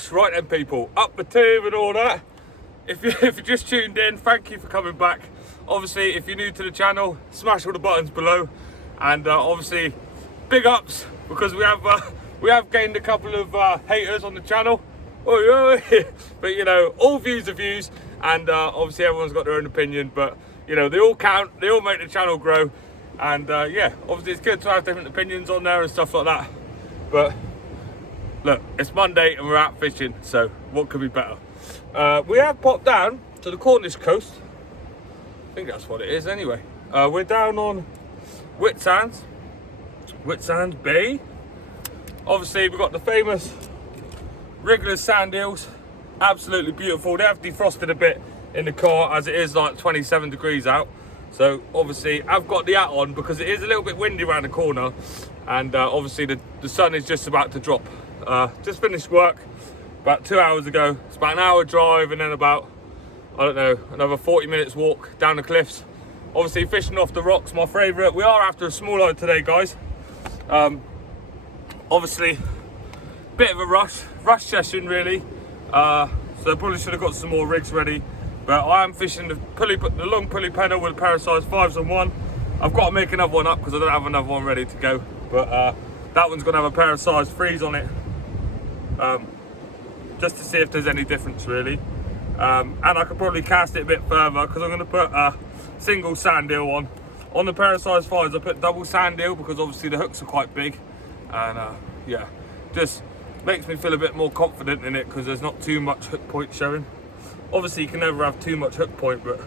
Bosh, right then people, up the tube and all that. If you just tuned in, thank you for coming back. Obviously, if you're new to the channel, smash all the buttons below. And obviously, big ups, because we have gained a couple of haters on the channel. But you know, all views are views, and obviously everyone's got their own opinion, but you know, they all count, they all make the channel grow. And yeah, obviously it's good to have different opinions on there and stuff like that. But look, it's Monday and we're out fishing, so what could be better? We have popped down to the Cornish coast. I think that's what it is anyway. We're down on Whitsands Bay. Obviously we've got the famous regular sand eels, absolutely beautiful. They have defrosted a bit in the car as it is like 27 degrees out. So obviously I've got the hat on because it is a little bit windy around the corner, and obviously the sun is just about to drop. Just finished work about 2 hours ago. It's about an hour drive and then about, I don't know, another 40 minutes walk down the cliffs. Obviously fishing off the rocks, my favourite. We are after a small eye today, guys. Obviously bit of a rush session really. So probably should have got some more rigs ready. But I am fishing the long pulley pedal with a pair of size 5s on one. I've got to make another one up because I don't have another one ready to go. But that one's going to have a pair of size 3s on it. Just to see if there's any difference really. And I could probably cast it a bit further because I'm going to put a single sand eel on. On the pair of size 5s I put double sand eel because obviously the hooks are quite big. And yeah, just makes me feel a bit more confident in it because there's not too much hook point showing. Obviously you can never have too much hook point, but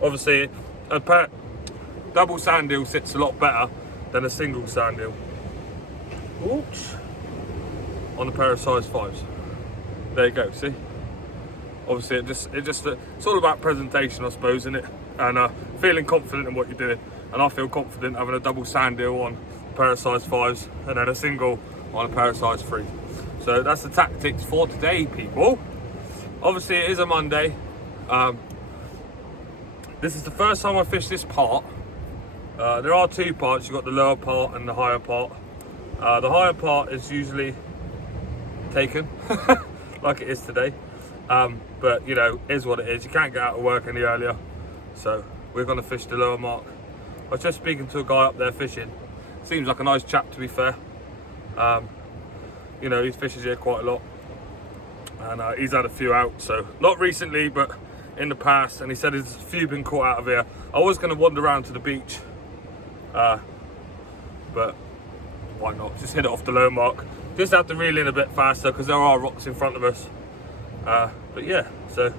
obviously a double sand eel sits a lot better than a single sand eel. Oops. On a pair of size 5s. There you go, see? Obviously it's all about presentation, I suppose, isn't it? And feeling confident in what you're doing. And I feel confident having a double sand eel on a pair of size 5s and then a single on a pair of size 3s. So that's the tactics for today, people. Obviously it is a Monday. This is the first time I fished this part. There are two parts, you've got the lower part and the higher part. The higher part is usually taken, like it is today. But you know, is what it is. You can't get out of work any earlier. So we're gonna fish the lower mark. I was just speaking to a guy up there fishing. Seems like a nice chap, to be fair. You know, he fishes here quite a lot. And he's had a few out, so not recently, but in the past. And he said there's a few been caught out of here. I was going to wander around to the beach, but why not? Just hit it off the low mark. Just have to reel in a bit faster because there are rocks in front of us. But yeah, so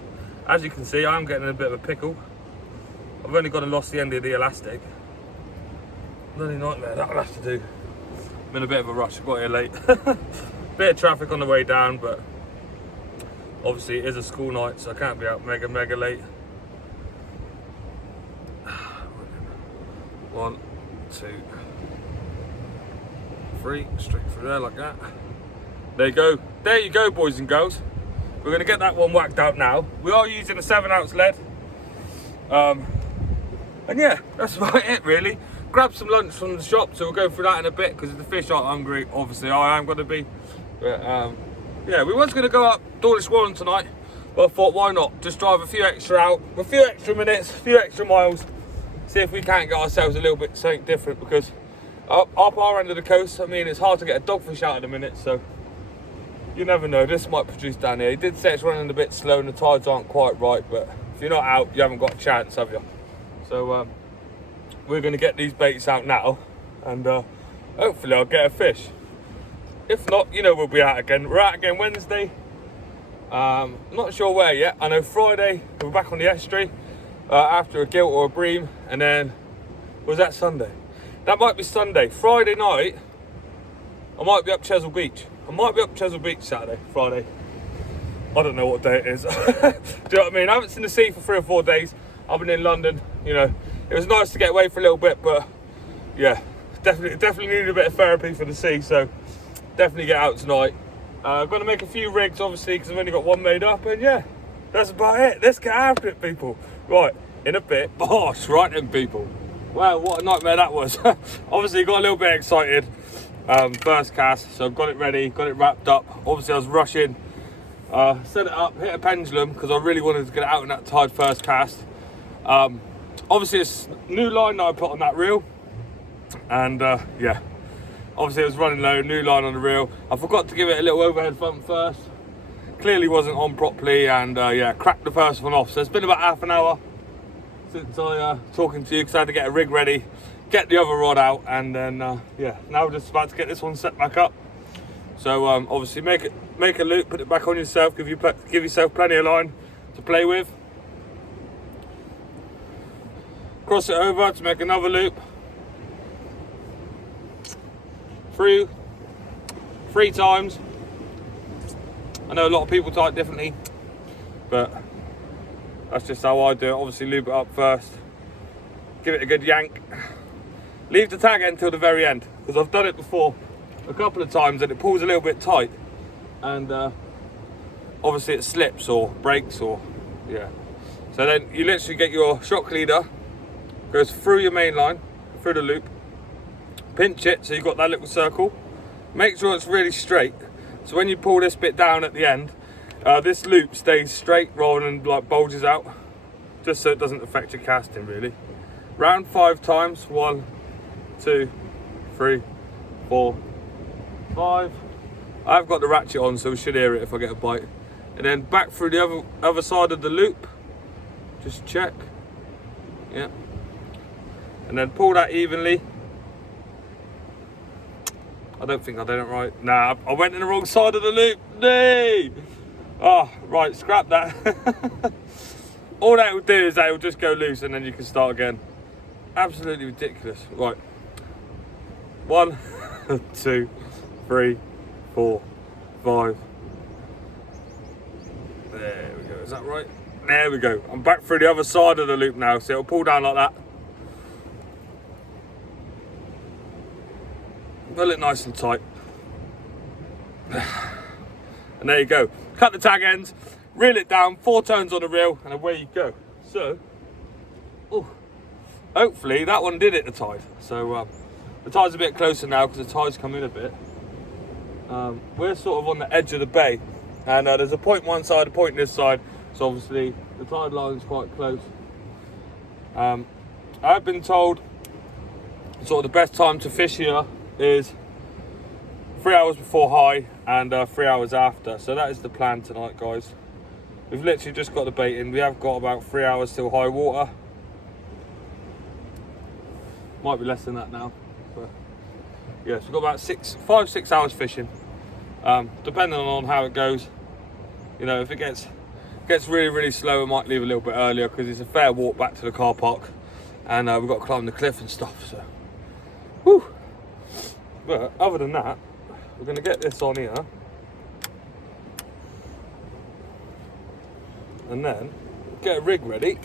as you can see, I'm getting in a bit of a pickle. I've only got to lost the end of the elastic. Bloody nightmare, that'll have to do. I'm in a bit of a rush, I got here late. Bit of traffic on the way down, but obviously it is a school night, so I can't be out mega late. 1, 2, 3, straight through there like that. There you go. There you go, boys and girls. We're going to get that one whacked out now. We are using a 7-ounce lead. And yeah, that's about it really. Grab some lunch from the shop, so we'll go through that in a bit because the fish aren't hungry. Obviously I am going to be. But yeah, we was going to go up Dawlish Warren tonight, but I thought why not? Just drive a few extra out, a few extra minutes, a few extra miles. See if we can't get ourselves a little bit something different, because up our end of the coast, I mean, it's hard to get a dogfish out at the minute, so you never know, this might produce down here. He did say it's running a bit slow and the tides aren't quite right, but if you're not out, you haven't got a chance, have you? So we're going to get these baits out now, and hopefully I'll get a fish. If not, you know, we'll be out again. We're out again Wednesday. Not sure where yet. I know Friday we're back on the estuary after a gilt or a bream, and then was that Sunday? That might be Sunday. Friday night I might be up Chesil Beach. I might be up Chesil Beach Saturday, Friday. I don't know what day it is. Do you know what I mean? I haven't seen the sea for 3 or 4 days. I've been in London, you know. It was nice to get away for a little bit, but yeah, definitely needed a bit of therapy for the sea, so definitely get out tonight. I'm going to make a few rigs, obviously, because I've only got one made up, and yeah, that's about it. Let's get after it, people. Right, in a bit. Bosh, right then, people. Wow, what a nightmare that was. Obviously, got a little bit excited. First cast, so I've got it ready, got it wrapped up. Obviously, I was rushing Set it up, hit a pendulum because I really wanted to get it out in that tide first cast. Obviously it's new line that I put on that reel, and yeah, obviously it was running low, new line on the reel. I forgot to give it a little overhead bump first. Clearly wasn't on properly, and yeah, cracked the first one off. So it's been about half an hour since I talking to you, because I had to get a rig ready, get the other rod out, and then yeah, now we're just about to get this one set back up. So obviously make a loop, put it back on yourself, give yourself plenty of line to play with. Cross it over to make another loop. Through 3 times. I know a lot of people type differently, but that's just how I do it. Obviously loop it up first, give it a good yank. Leave the tag end till the very end, because I've done it before a couple of times and it pulls a little bit tight, and obviously it slips or breaks, or yeah. So then you literally get your shock leader, goes through your main line, through the loop, pinch it so you've got that little circle, make sure it's really straight, so when you pull this bit down at the end, this loop stays straight rather than like bulges out, just so it doesn't affect your casting really. Round 5 times, 1, 2, 3, 4, 5. I've got the ratchet on, so we should hear it if I get a bite. And then back through the other side of the loop, just check, yeah. And then pull that evenly. I don't think I did it right. Nah, I went in the wrong side of the loop. Nee! Oh, right, scrap that. All that will do is that it will just go loose and then you can start again. Absolutely ridiculous. Right. 1, 2, 3, 4, 5. There we go. Is that right? There we go. I'm back through the other side of the loop now, so it'll pull down like that. Pull it nice and tight. And there you go. Cut the tag ends, reel it down, 4 turns on the reel, and away you go. So, ooh, hopefully that one did hit the tide. So the tide's a bit closer now because the tide's come in a bit. We're sort of on the edge of the bay, and there's a point one side, a point this side, so obviously the tide line's quite close. I've been told sort of the best time to fish here is 3 hours before high and 3 hours after. So that is the plan tonight, guys. We've literally just got the bait in. We have got about 3 hours till high water. Might be less than that now. But yes, we've got about 5-6 hours fishing. Depending on how it goes. You know, if it gets really, really slow, we might leave a little bit earlier because it's a fair walk back to the car park. And we've got to climb the cliff and stuff, so. Whew. But other than that, we're going to get this on here. And then get a rig ready,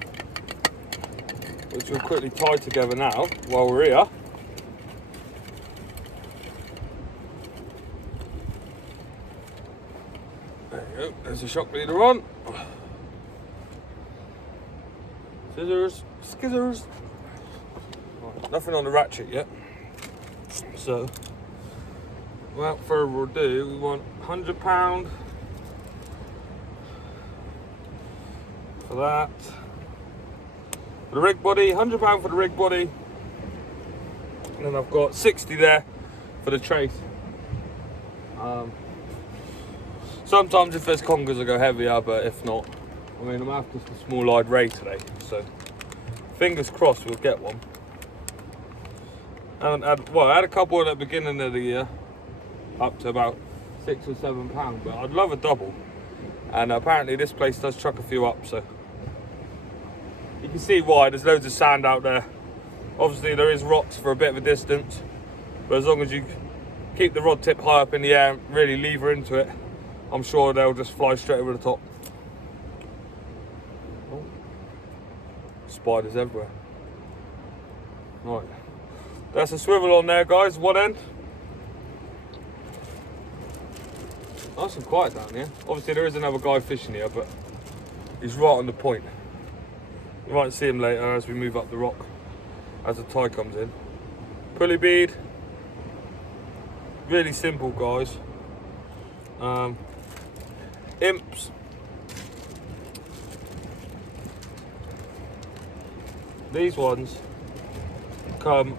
which we'll quickly tie together now while we're here. There you go, there's the shock leader on. Scissors, skizzers. Right, nothing on the ratchet yet. So, without further ado, we want £100 for that. For the rig body, £100 for the rig body. And then I've got 60 there for the trace. Sometimes if there's congers I go heavier, but if not, I mean I'm after just a small-eyed ray today, so fingers crossed we'll get one. And I had a couple at the beginning of the year, up to about £6 or £7, but I'd love a double. And apparently this place does chuck a few up, so you can see why. There's loads of sand out there. Obviously there is rocks for a bit of a distance, but as long as you keep the rod tip high up in the air and really lever into it, I'm sure they'll just fly straight over the top. Oh. Spiders everywhere. Right. That's a swivel on there, guys, one end. Nice and quiet down here. Obviously there is another guy fishing here, but he's right on the point. You might see him later as we move up the rock, as the tide comes in. Pulley bead. Really simple, guys. imps. These ones come,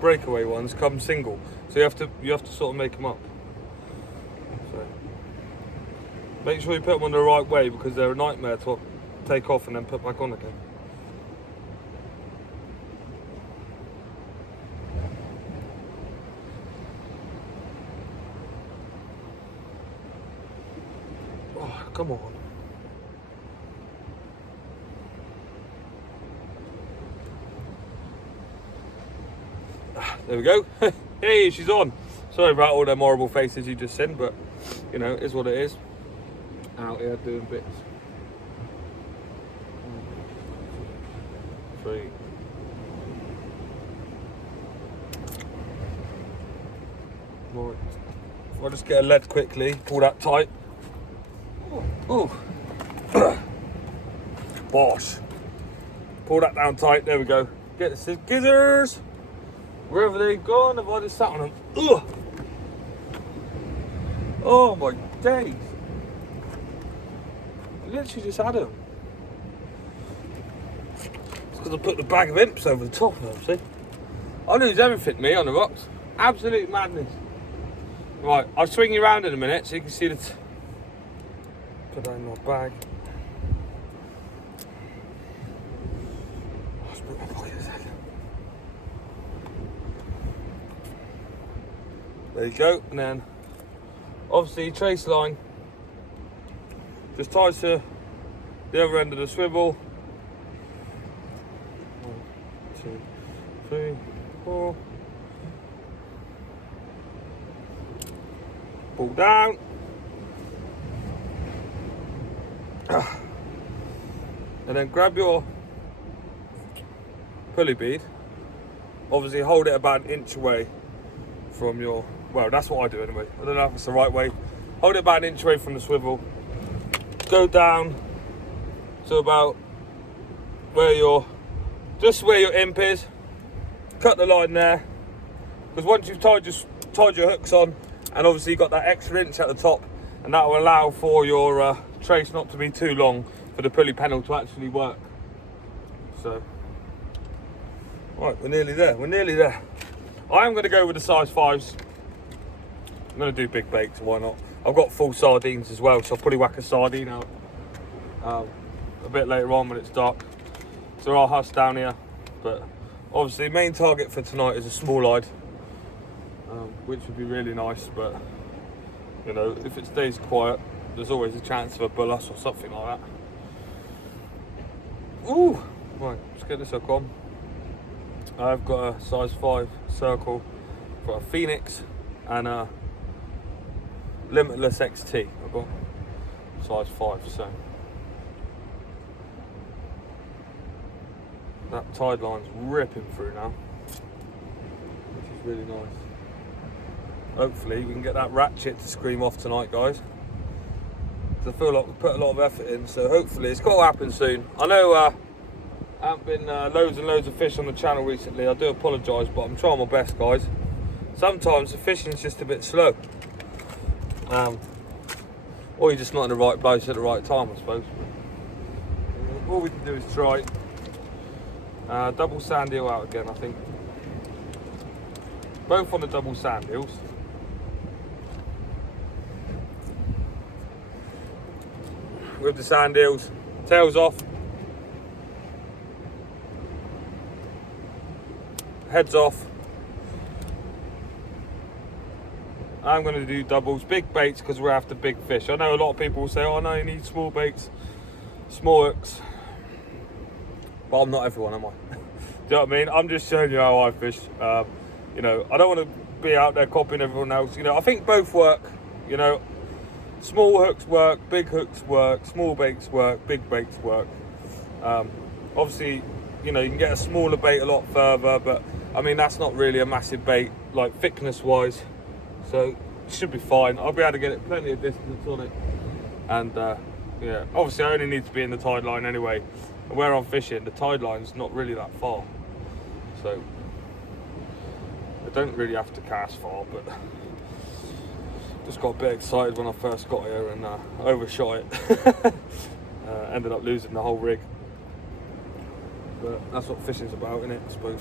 breakaway ones come single, so you have to sort of make them up. So make sure you put them on the right way, because they're a nightmare to take off and then put back on again. Oh, come on. There we go. Hey, she's on. Sorry about all them horrible faces you just sent, but you know, it is what it is. Out here doing bits. 3. Right. I'll just get a lead quickly, pull that tight. Oh. Bosh. Pull that down tight, there we go. Get the scissors. Wherever they've gone, have I just sat on them? Ugh. Oh my days. I literally just had them. It's because I put the bag of imps over the top of them, see? I lose everything, me, on the rocks. Absolute madness. Right, I'll swing you around in a minute so you can see the... Put that in my bag. I'll just put my pocket in a second. There you go, and then obviously trace line just ties to the other end of the swivel. 1, 2, 3, 4. Pull down. And then grab your pulley bead. Obviously hold it about an inch away from your, well, that's what I do anyway. I don't know if it's the right way. Hold it about an inch away from the swivel. Go down to about just where your imp is. Cut the line there. Because once you've tied your hooks on, and obviously you've got that extra inch at the top, and that will allow for your trace not to be too long for the pulley panel to actually work. So, right, we're nearly there. I am going to go with the size 5s. I'm going to do big baits, why not? I've got full sardines as well, so I'll probably whack a sardine out a bit later on when it's dark. So there are huss down here, but obviously main target for tonight is a small-eyed, which would be really nice, but you know, if it stays quiet, there's always a chance of a bullace or something like that. Ooh! Right, let's get this hook on. I've got a size 5 circle for a Phoenix and a Limitless XT. I've got size 5, so that tide line's ripping through now, which is really nice. Hopefully we can get that ratchet to scream off tonight, guys. I feel like we put a lot of effort in, so hopefully it's got to happen soon. I know I haven't been loads and loads of fish on the channel recently. I do apologise, but I'm trying my best, guys. Sometimes the fishing's just a bit slow. Or you're just not in the right place at the right time, I suppose. All we can do is try. Double sand eel out again, I think. Both on the double sand eels. With the sand eels, tails off, heads off. I'm going to do doubles, big baits, because we're after big fish. I know a lot of people will say, oh no, you need small baits, small hooks, but I'm not everyone, am I? Do you know what I mean? I'm just showing you how I fish. You know, I don't want to be out there copying everyone else. You know, I think both work. You know, small hooks work, big hooks work, small baits work, big baits work. Obviously, you know, you can get a smaller bait a lot further, but I mean, that's not really a massive bait, like thickness wise. So it should be fine. I'll be able to get it plenty of distance on it. And yeah, obviously I only need to be in the tide line anyway. And where I'm fishing, the tide line's not really that far. So I don't really have to cast far, but Just got a bit excited when I first got here and overshot it. Ended up losing the whole rig. But that's what fishing's about, innit, I suppose.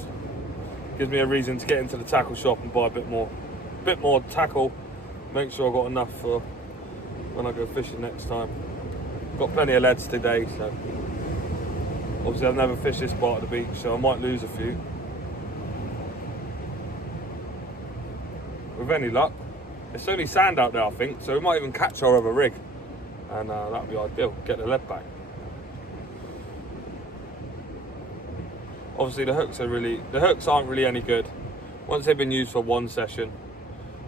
Gives me a reason to get into the tackle shop and buy a bit more tackle. Make sure I've got enough for when I go fishing next time. Got plenty of leads today, so obviously I've never fished this part of the beach, so I might lose a few. With any luck, it's only sand out there, I think, so we might even catch our other rig, and that'd be ideal. Get the lead back. Obviously, the hooks aren't really any good once they've been used for one session.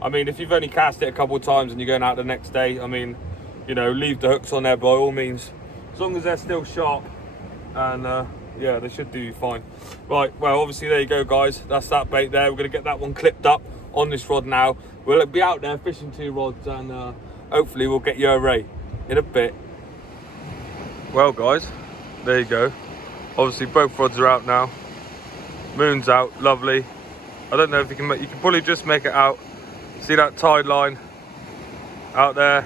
I mean, if you've only cast it a couple of times and you're going out the next day, I mean, you know, leave the hooks on there by all means, as long as they're still sharp, and yeah, they should do you fine. Right, well, obviously there you go, guys. That's that bait there. We're going to get that one clipped up on this rod now. We'll be out there fishing 2 rods, and hopefully we'll get you a ray in a bit. Well, guys, there you go. Obviously both rods are out now. Moon's out, lovely. I don't know if you can probably just make it out. See that tide line out there?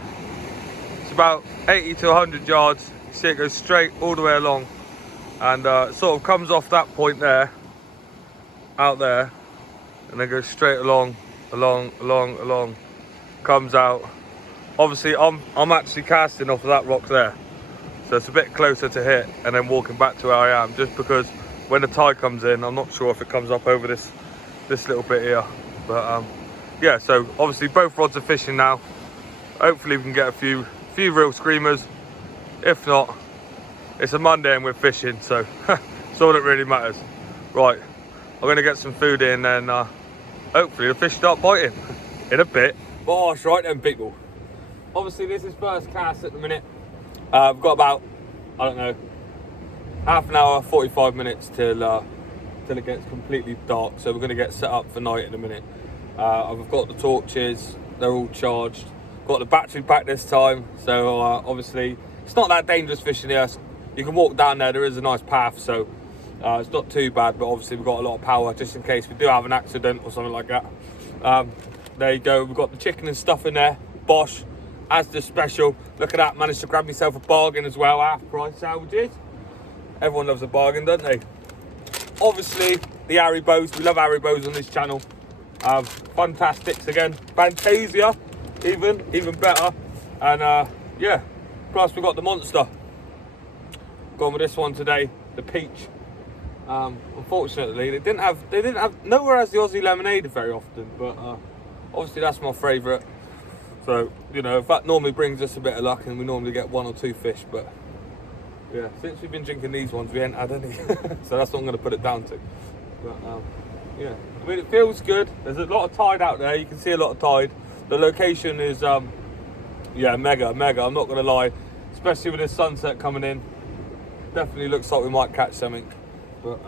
It's about 80 to 100 yards. You see it goes straight all the way along, and it sort of comes off that point there, out there, and then goes straight along, comes out. Obviously I'm actually casting off of that rock there, so it's a bit closer to hit, and then walking back to where I am, just because when the tide comes in, I'm not sure if it comes up over this little bit here, but yeah, so obviously both rods are fishing now. Hopefully we can get a few real screamers. If not, it's a Monday and we're fishing, so that's all that really matters. Right, I'm gonna get some food in, and hopefully the fish start biting in a bit. Bosh, right then, people. Obviously this is first cast at the minute. I've got about, I don't know, half an hour, 45 minutes till it gets completely dark, so we're going to get set up for night in a minute. I've got the torches, they're all charged, got the battery pack this time, so obviously it's not that dangerous fishing here. You can walk down there is a nice path, so it's not too bad, but obviously we've got a lot of power just in case we do have an accident or something like that. There you go, we've got the chicken and stuff in there. Bosh, as the special. Look at that, managed to grab myself a bargain as well, half price sandwiches. Everyone loves a bargain, don't they? Obviously, the Haribos. We love Haribos on this channel. Fantastics again. Fantasia, even better. And yeah, plus we've got the monster. Gone with this one today, the peach. Unfortunately, they didn't have nowhere has the Aussie lemonade very often, but obviously that's my favourite. So, you know, if that normally brings us a bit of luck, and we normally get 1 or 2 fish, but yeah, since we've been drinking these ones, we ain't had any. So that's what I'm going to put it down to. But yeah, I mean, it feels good. There's a lot of tide out there. You can see a lot of tide. The location is yeah, mega. I'm not going to lie, especially with this sunset coming in. Definitely looks like we might catch something. But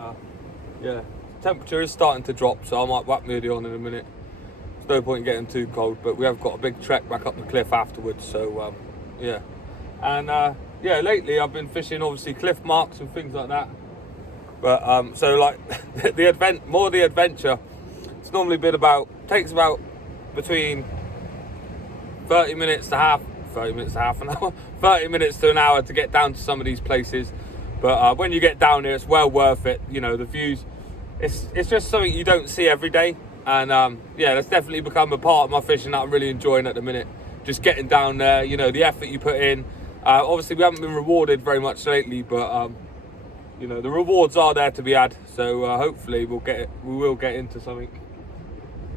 yeah, temperature is starting to drop, so I might whack my hoodie on in a minute. There's no point in getting too cold, but we have got a big trek back up the cliff afterwards, so yeah. And yeah, lately I've been fishing obviously cliff marks and things like that. But so like the adventure, it's normally been takes about between 30 minutes to half an hour, 30 minutes to an hour to get down to some of these places. But when you get down here, it's well worth it. You know, the views, it's just something you don't see every day. And yeah, that's definitely become a part of my fishing that I'm really enjoying at the minute. Just getting down there, you know, the effort you put in. Obviously we haven't been rewarded very much lately, but you know, the rewards are there to be had. So hopefully we will get into something.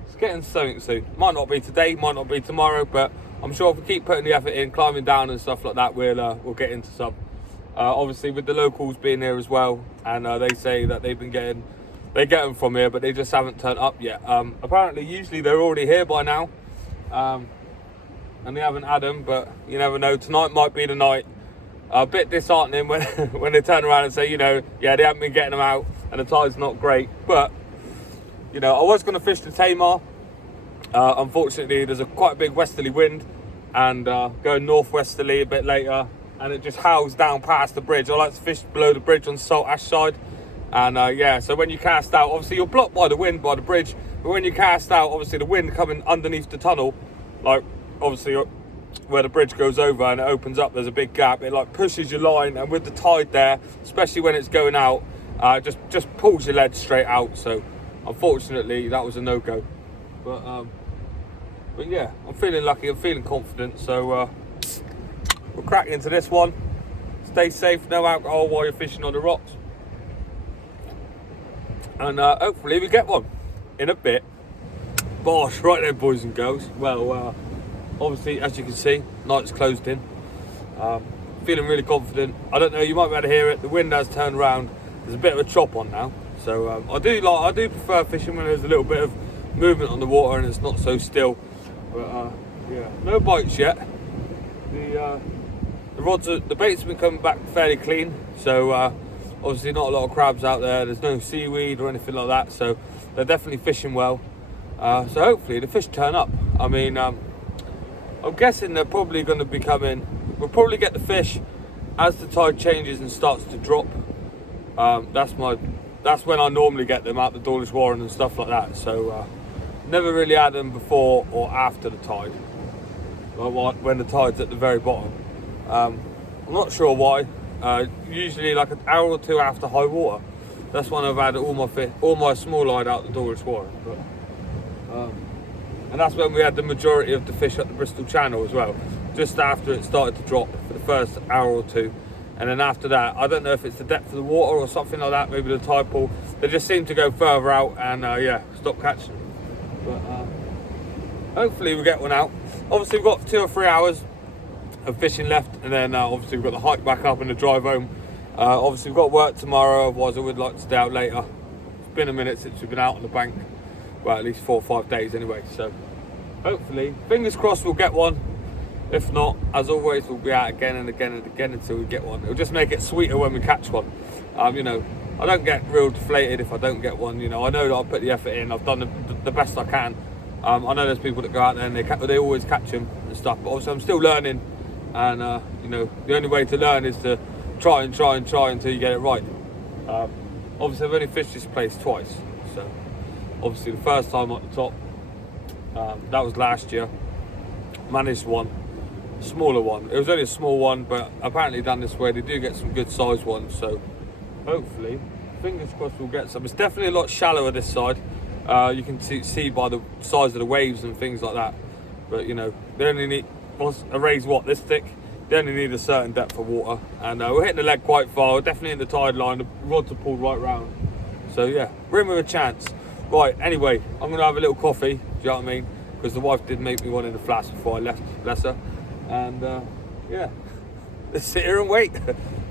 Let's get into something soon. Might not be today, might not be tomorrow, but I'm sure if we keep putting the effort in, climbing down and stuff like that, we'll get into some. Obviously with the locals being here as well, and they say that they get them from here, but they just haven't turned up yet. Apparently usually they're already here by now, and they haven't had them, but you never know. Tonight might be the night. A bit disheartening when when they turn around and say, you know, yeah, they haven't been getting them out and the tide's not great. But you know, I was going to fish the Tamar. Unfortunately, there's quite a big westerly wind, and going northwesterly a bit later, and it just howls down past the bridge. I like to fish below the bridge on Salt Ash side, and yeah, so when you cast out, obviously you're blocked by the wind by the bridge, but when you cast out, obviously the wind coming underneath the tunnel, like obviously where the bridge goes over and it opens up, there's a big gap. It like pushes your line, and with the tide there, especially when it's going out, just pulls your lead straight out. So unfortunately that was a no-go. But yeah, I'm feeling lucky, I'm feeling confident. So we'll crack into this one. Stay safe, no alcohol while you're fishing on the rocks, and hopefully we get one in a bit. Bosh, right there, boys and girls. Well, obviously, as you can see, night's closed in. Feeling really confident. I don't know, you might be able to hear it. The wind has turned around. There's a bit of a chop on now. So I do prefer fishing when there's a little bit of movement on the water and it's not so still. But yeah, no bites yet. The bait's been coming back fairly clean. So obviously not a lot of crabs out there. There's no seaweed or anything like that. So they're definitely fishing well. So hopefully the fish turn up. I mean, I'm guessing they're probably going to be coming. We'll probably get the fish as the tide changes and starts to drop. That's when I normally get them out the Dawlish Warren and stuff like that. So never really had them before or after the tide, when the tide's at the very bottom. I'm not sure why. Usually like an hour or two after high water. That's when I've had all my small line out the Dawlish Warren. And that's when we had the majority of the fish at the Bristol Channel as well, just after it started to drop for the first hour or two. And then after that, I don't know if it's the depth of the water or something like that, maybe the tide pool, they just seem to go further out and yeah, stop catching them. But hopefully we get one out. Obviously we've got 2 or 3 hours of fishing left, and then obviously we've got the hike back up and the drive home. Obviously we've got work tomorrow, otherwise I would like to stay out later. It's been a minute since we've been out on the bank. Well, at least 4 or 5 days anyway. So hopefully, fingers crossed, we'll get one. If not, as always, we'll be out again and again and again until we get one. It'll just make it sweeter when we catch one. You know, I don't get real deflated if I don't get one. You know, I know that I've put the effort in. I've done the best I can. I know there's people that go out there and they always catch them and stuff. But obviously, I'm still learning. And you know, the only way to learn is to try until you get it right. Obviously, I've only fished this place twice. So obviously, the first time at the top, that was last year. Managed one. Smaller one. It was only a small one, but apparently down this way they do get some good sized ones. So hopefully, fingers crossed, we'll get some. It's definitely a lot shallower this side. You can see by the size of the waves and things like that. But you know, they only need a raise this thick. They only need a certain depth of water, and we're hitting the leg quite far. We're definitely in the tide line. The rods are pulled right round. So yeah, we're in with a chance. Right. Anyway, I'm gonna have a little coffee. Do you know what I mean? Because the wife did make me one in the flask before I left. Bless her. And yeah, let's sit here and wait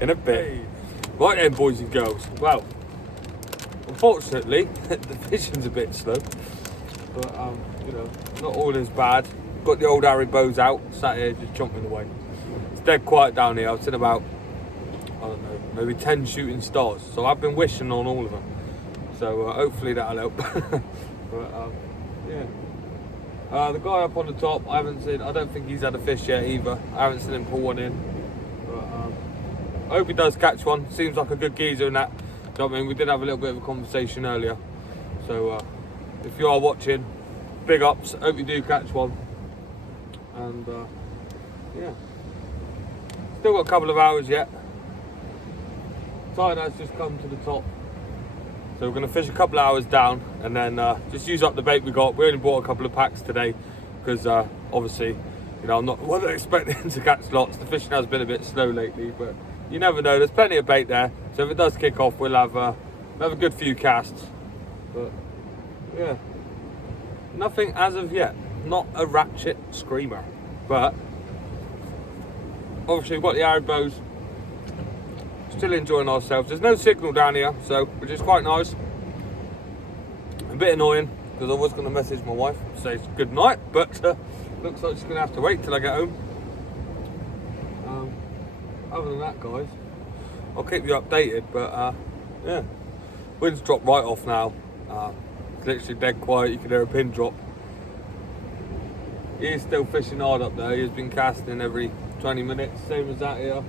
in a bit. Right then, boys and girls. Well, unfortunately, the fishing's a bit slow, but you know, not all is bad. Got the old Harry bows out, sat here just chomping away. It's dead quiet down here. I've seen about, I don't know, maybe 10 shooting stars. So I've been wishing on all of them. So hopefully that'll help. But yeah. The guy up on the top, I don't think he's had a fish yet either. I haven't seen him pull one in. But I hope he does catch one. Seems like a good geezer in that. Do you know what I mean? We did have a little bit of a conversation earlier. So if you are watching, big ups. Hope you do catch one. And yeah. Still got a couple of hours yet. Tide has just come to the top. So we're going to fish a couple of hours down and then just use up the bait we got. We only bought a couple of packs today because obviously, you know, wasn't expecting to catch lots. The fishing has been a bit slow lately, but you never know. There's plenty of bait there. So if it does kick off, we'll have a good few casts. But yeah, nothing as of yet. Not a ratchet screamer. But obviously we've got the arrow bows. Still enjoying ourselves. There's no signal down here, so which is quite nice. A bit annoying because I was going to message my wife to say good night, but looks like she's going to have to wait till I get home. Other than that, guys, I'll keep you updated. But yeah, wind's dropped right off now. It's literally dead quiet. You can hear a pin drop. He is still fishing hard up there. He's been casting every 20 minutes, same as that here.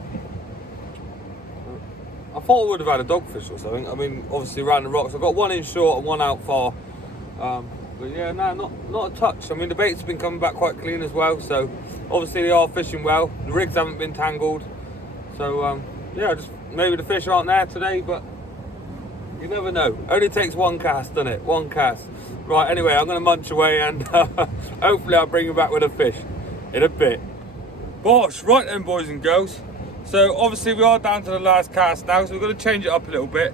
I thought I would have had a dogfish or something. I mean, obviously around the rocks. I've got one in short and one out far. But yeah, no, not a touch. I mean, the bait's been coming back quite clean as well, so obviously they are fishing well. The rigs haven't been tangled, so yeah, just maybe the fish aren't there today, but you never know. Only takes one cast, doesn't it? One cast. Right, anyway, I'm going to munch away and hopefully I'll bring you back with a fish in a bit. Bosh, right then, boys and girls. So obviously we are down to the last cast now, so we're going to change it up a little bit.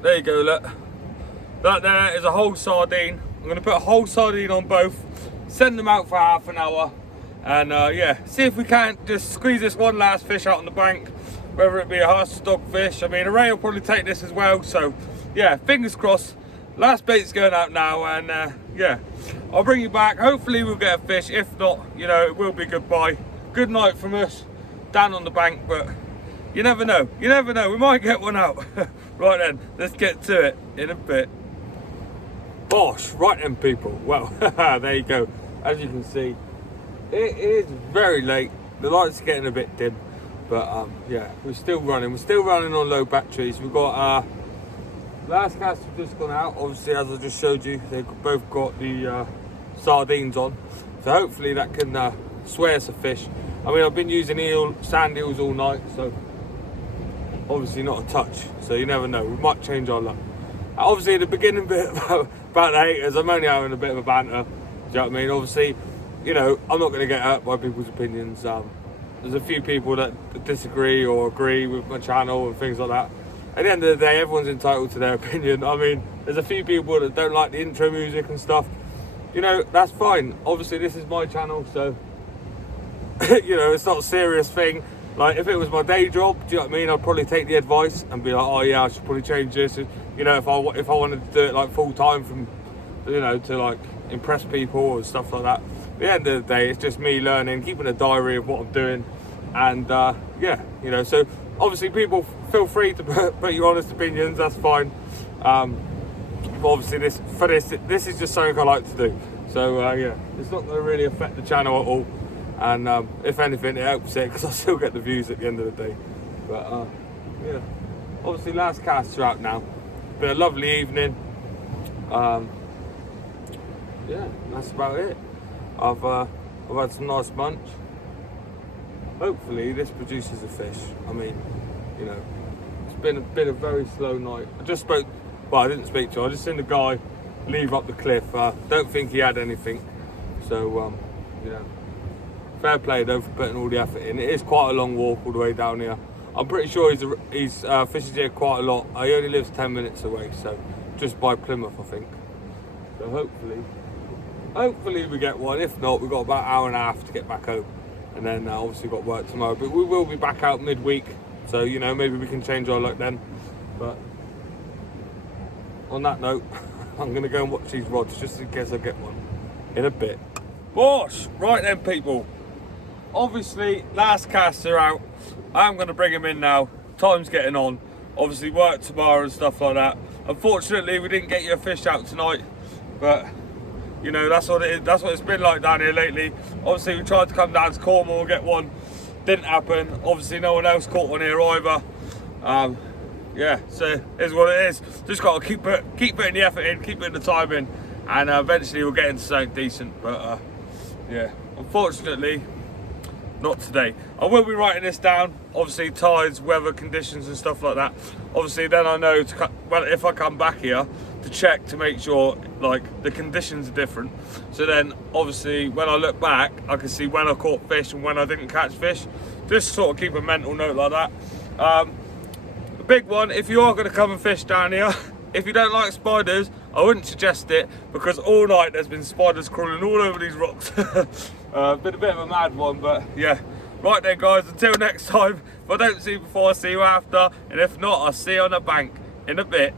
There you go, look. That there is a whole sardine. I'm going to put a whole sardine on both, send them out for half an hour, and yeah, see if we can't just squeeze this one last fish out on the bank, whether it be a horse or dogfish. I mean, a ray will probably take this as well, so yeah, fingers crossed. Last bait's going out now, and yeah, I'll bring you back. Hopefully we'll get a fish. If not, you know, it will be goodbye. Good night from us down on the bank, but you never know. You never know. We might get one out. Right then, let's get to it in a bit. Bosh, right then, people. Well, there you go. As you can see, it is very late. The lights are getting a bit dim, but yeah, we're still running. We're still running on low batteries. We've got last cast have just gone out. Obviously, as I just showed you, they've both got the sardines on, so hopefully that can sway us a fish. I mean, I've been using sand eels all night, so obviously not a touch. So you never know. We might change our luck. Obviously, the beginning bit about the haters, I'm only having a bit of a banter. Do you know what I mean? Obviously, you know, I'm not going to get hurt by people's opinions. There's a few people that disagree or agree with my channel and things like that. At the end of the day, everyone's entitled to their opinion. I mean, there's a few people that don't like the intro music and stuff. You know, that's fine. Obviously, this is my channel, so you know, it's not a serious thing. Like, if it was my day job, do you know what I mean? I'd probably take the advice and be like, oh yeah, I should probably change this. You know, if I wanted to do it like full time, from, you know, to like impress people or stuff like that. At the end of the day, it's just me learning, keeping a diary of what I'm doing, and yeah, you know. So obviously, people feel free to put your honest opinions. That's fine. But obviously, this is just something I like to do. So yeah, it's not going to really affect the channel at all. And if anything, it helps it because I still get the views at the end of the day. But yeah, obviously last casts are out now. Been a lovely evening. Yeah, that's about it. I've had some nice munch. Hopefully this produces a fish. I mean, you know, it's been a very slow night. I just spoke. Well, I didn't speak to him. I just seen the guy leave up the cliff. Don't think he had anything. So you know. Fair play though for putting all the effort in. It is quite a long walk all the way down here. I'm pretty sure he's fishes here quite a lot. He only lives 10 minutes away, so just by Plymouth, I think. So hopefully we get one. If not, we've got about an hour and a half to get back home, and then obviously got work tomorrow. But we will be back out midweek, so you know, maybe we can change our luck then. But on that note, I'm gonna go and watch these rods just in case I get one in a bit. Bosh, right then, people. Obviously, last casts are out. I'm going to bring them in now. Time's getting on. Obviously, work tomorrow and stuff like that. Unfortunately, we didn't get your fish out tonight, but you know, that's what it is. That's what it's been like down here lately. Obviously, we tried to come down to Cornwall and get one. Didn't happen. Obviously, no one else caught one here either. Yeah, so it is what it is. Just got to keep putting the effort in, keep putting the time in, and eventually we'll get into something decent. But yeah, unfortunately, not today. I will be writing this down, obviously tides, weather conditions and stuff like that. Obviously then I know well, if I come back here to check to make sure like the conditions are different, so then obviously when I look back I can see when I caught fish and when I didn't catch fish. Just sort of keep a mental note like that. The big one, if you are going to come and fish down here, if you don't like spiders, I wouldn't suggest it, because all night there's been spiders crawling all over these rocks. Been a bit of a mad one, but yeah. Right then, guys, until next time, if I don't see you before, I see you after, and if not, I'll see you on the bank in a bit.